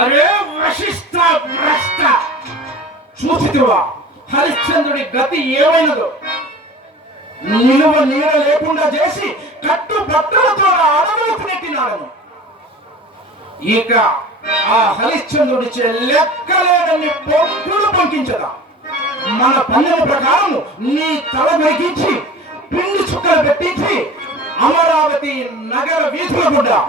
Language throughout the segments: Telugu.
అరే వశిష్ట భ్రష్ట! చూచితివా హరిశ్చంద్రుడి గతి ఏమైనదో? నిలువ నీడ లేకుండా చేసి కట్టు బట్టలతో అడవులకు నెట్టినాడను. ఇక ఆ హరిశ్చంద్రుడిచే లెక్కలేనన్ని పొంపులు పంపించదా మన పందెం ప్రకారం నీ తల నరికించి పిండి చుక్కలు పెట్టించి అమరావతి నగర వీధుల గుండా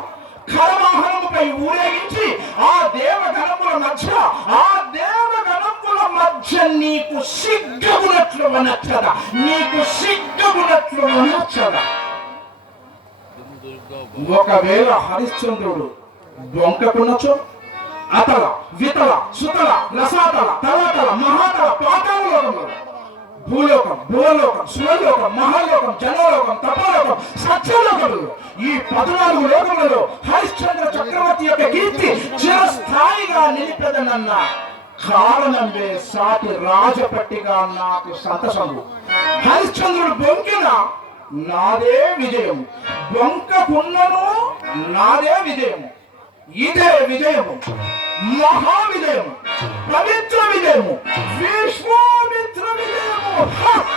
కరవాహనముపై ఊరేగించి ఆ దేవగణముల మధ్య ఆ దేవగణముల మధ్య నీకు సిగ్గునట్లు నచ్చదా నీకు సిగ్గగునట్లు అనొచ్చదా ఒకవేళ హరిశ్చంద్రుడు దొంకకున్నచో అతల వితల సుతల రసాతల తలాతల మహాతల భూలోకం భూలోకం శివలోకం మహాలోకం జనలోకం తపలోకం సత్యలోకములు. ఈ పద్నాలుగు లోకములలో హరిశ్చంద్ర చక్రవర్తి యొక్క కీర్తి చిరస్థాయిగా నిలిపెదనన్న కారణమే సాటి రాజపట్టిగా నాకు సంతసము. హరిశ్చంద్రుడు బొంకిన నాదే విజయం. బొంకకున్నను నాదే విజయం ఇదే విజయము. మహా విజయము. పవిత్ర విజయము. Oh!